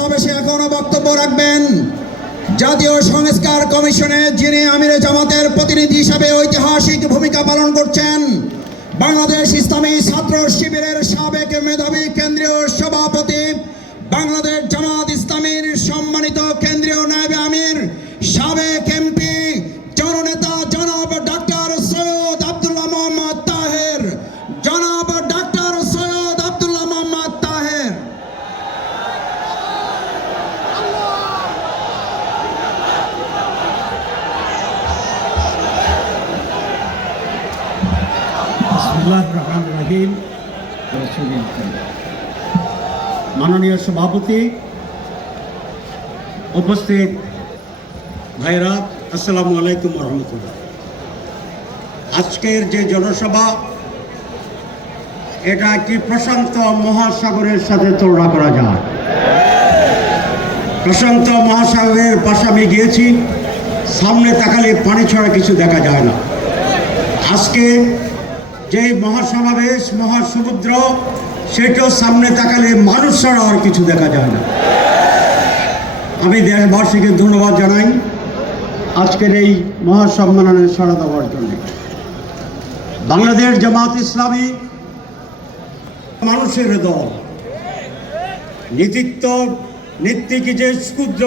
সমাবেশে এখনো বক্তব্য রাখবেন জাতীয় সংস্কার কমিশনে যিনি আমিরে জামাতের প্রতিনিধি হিসাবে ঐতিহাসিক ভূমিকা পালন করছেন, বাংলাদেশ ইসলামী ছাত্র শিবিরের সাবেক মেধাবী কেন্দ্রীয় সভাপতি, বাংলাদেশ জামাত ইসলামীর সম্মানিত কেন্দ্রীয় নায়েবে আমির, সাবেক এমপি, জননেতা জনাব ডাক্তার সৈয়দ আব্দুল্লাহ মোহাম্মদ তাহের, জনাব ডাক্তার সৈয়দ আব্দুল্লাহ মোহাম্মদ তাহের। মাননীয় সভাপতি, উপস্থিত ভাইরা, আসসালামু আলাইকুম রহমতুল্লাহ। আজকের যে জনসভা, এটা একটি প্রশান্ত মহাসাগরের সাথে তুলনা করা যায়। প্রশান্ত মহাসাগরের পাশে আমি গিয়েছি, সামনে তাকালে পানি ছাড়া কিছু দেখা যায় না। আজকে যে মহাসমাবেশ, মহাসমুদ্র, সেটাও সামনে তাকালে মানুষ ছাড়া আর কিছু দেখা যায় না। আমি দেশবাসীকে ধন্যবাদ জানাই আজকের এই মহাসম্মেলনে সাড়া দেওয়ার জন্য। বাংলাদেশ জামাত ইসলামী মানুষের দল, নীতিত্ব নীতি কি যে ক্ষুদ্র